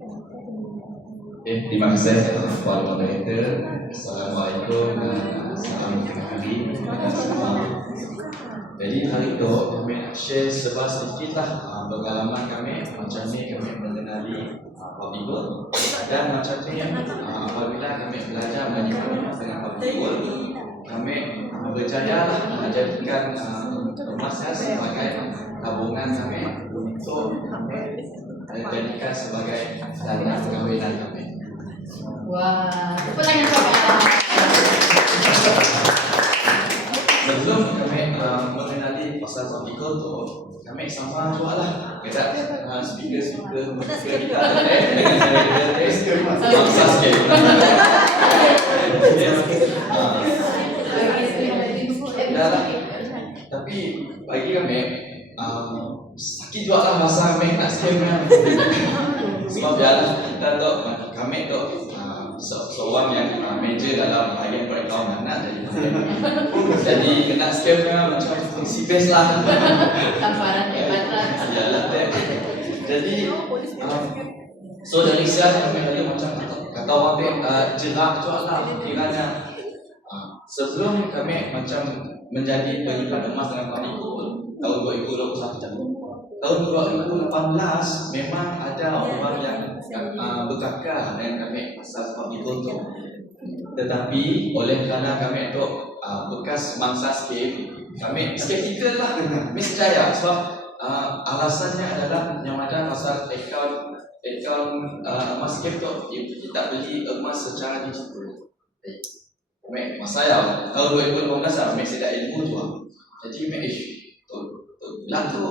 Terima kasih para moderator. Assalamualaikum dan salam kembali kepada semua. Jadi hari itu kami nak share sedikit lah pengalaman kami macam ni kami mengenali public work dan macam ni apabila kami belajar menyimpan dengan public work kami berjaya lah menjadikan emas sebagai tabungan kami untuk kami jadikan sebagai dana perkahwinan kami. Wah, tepuk tangan kepada. Sebelum kami mengenali pasal topikal tu, kami sama juga lah kita speaker kita bangsa sikit. Tapi bagi kami sakit juga lah masa kami nak scam kan. Sebab biarlah kita tu kami tu seorang yang major dalam bahagian perekonomian jadi kena scam kan macam fungsi base lah. Tamparan jabatan. Yalah jadi so dari siapa kami tadi macam kata orang jerak juga lah kiranya sebelum kami macam menjadi penyimpan emas dengan Panikul tahun 2021 tahun 2018 memang ada orang yang berkakar dengan kami pasal Panikul tu, tetapi oleh kerana kami tu bekas mangsa scam kami skeptikal lah mesti percaya sebab alasannya adalah yang ada pasal akaun emas scam tu kita beli emas secara digital. Masa ya tahun 2018 kami tidak ilmu tu jadi kami tu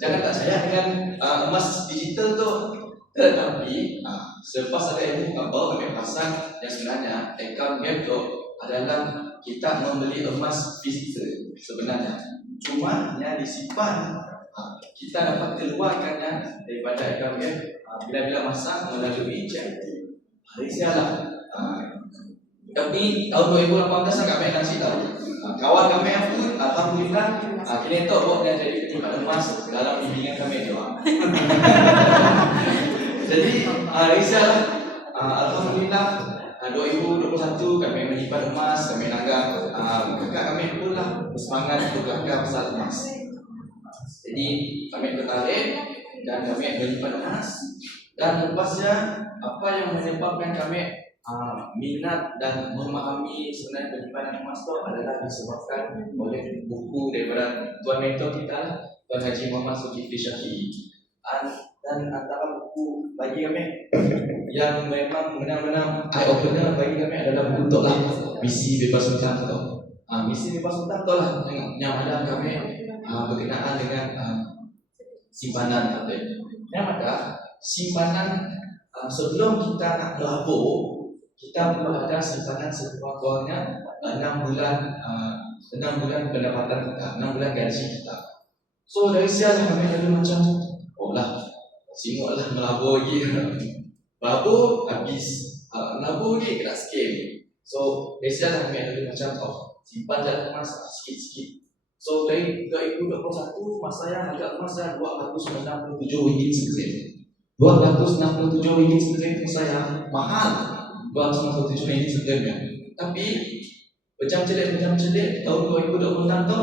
jangan tak percaya dengan emas digital tu, tetapi selepas ada ilmu kami pasang yang sebenarnya akaun game tu adalah kita membeli emas fizikal sebenarnya, cuma yang disimpan kita dapat keluarkannya daripada akaun game bila-bila masa melalui chat hari sialah. Tapi tahun 2018 kami nak cerita kawan kami pun alhamdulillah kini tu buat dia jadi penyimpan emas dalam bimbingan kami tu. Jadi risalah alhamdulillah 2021 kami menyimpan emas, kami naga kakak kami pun lah bersemangat untuk kakak pasal emas. Jadi kami tertarik dan kami menyimpan emas dan lepasnya apa yang menyebabkan kami minat dan memahami sebenarnya penyimpanan emas itu adalah disebabkan oleh buku daripada Tuan Mentor kita Tuan Haji Muhammad Zulkifli Syafi'i, dan antara buku bagi kami yang memang benar-benar eye opener bagi kami adalah buku tu lah Misi Bebas Hutang tu. Misi Bebas Hutang tu lah yang ada kami berkenaan dengan simpanan tu. Yang ada simpanan sebelum kita nak melabur kita perlu ada simpanan sekurang-kurangnya 6 bulan pendapatan kita, 6 bulan gaji kita. So dari siapa kami lalu macam singok lah melabur lagi. Melabur habis, melabur ni kena scam. So dari siapa kami lalu macam simpan jalan emas sikit-sikit. So dari 2021 masa saya harga emas saya RM267 sekarang. RM267 sekarang saya mahal. 297 ini sebenarnya. Tapi macam celik tahun 2026 tu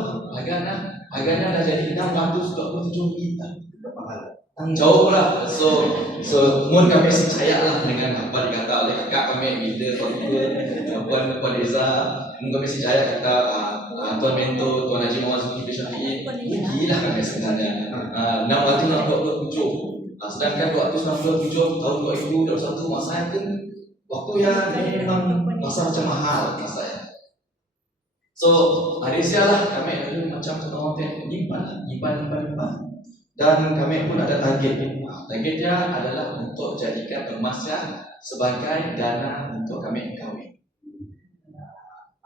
harganya dah jadi 627 juta. Jauh lah. So mun kami percaya lah dengan apa dikata oleh kakak kami leader Puan Reza, mun kami percaya kata Tuan Mentor Tuan Haji Muhammad Zulkifli Syafi'i gila kami sebenarnya 627. Sedangkan 267 tahun 2021 masa kan waktu yang memang masa macam mahal masa saya. So hari sialah kami ada macam konten nyimpan. Dan kami pun ada target. Targetnya adalah untuk jadikan emasnya sebagai dana untuk kami kahwin.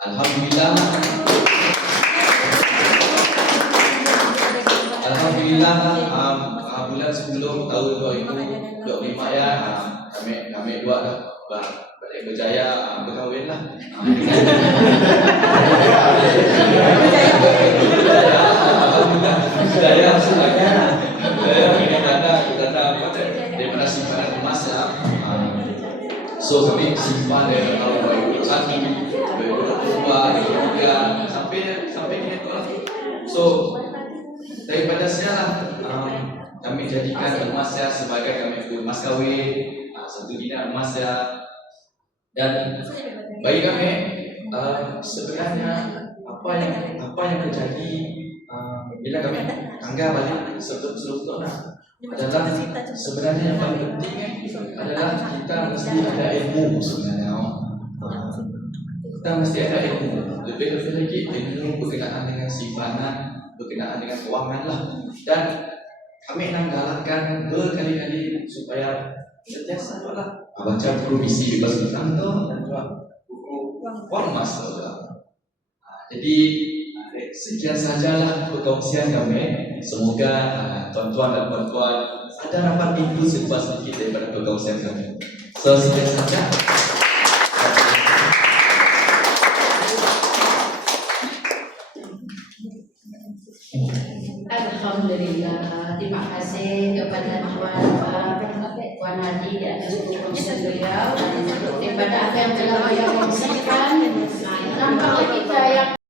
Alhamdulillah bulan 10 tahun 2025 ya kami dua dah berjaya berkahwin lah. Berjaya sebagai dana daripada simpanan emas So kami simpan dari tahun 2001, 2002, 2003 sampai ni tu lah. So daripada saya lah kami jadikan emas saya sebagai kami emas kahwin, satu dinar emas saya. Dan bagi kami sebenarnya apa yang terjadi bila kami anggap balik seluruh adalah sebenarnya yang paling penting adalah kita mesti ada ilmu sebenarnya. Kita mesti ada ilmu, lebih-lebih lagi ilmu berkenaan dengan simpanan, berkenaan dengan kewangan lah. Dan kami nak galakkan berkali-kali supaya sentiasa lah baca buku misi bebas hutang tu dan juga buku wang emas tu. Jadi sekian sajalah perkongsian kami. Semoga tuan-tuan dan puan-puan ada dapat input sedikit daripada perkongsian kami. So sekian saja. Alhamdulillah, terima kasih kepada Puan Hadi di atas perkongsian beliau. Daripada apa yang telah beliau kongsikan, nampaknya kita yang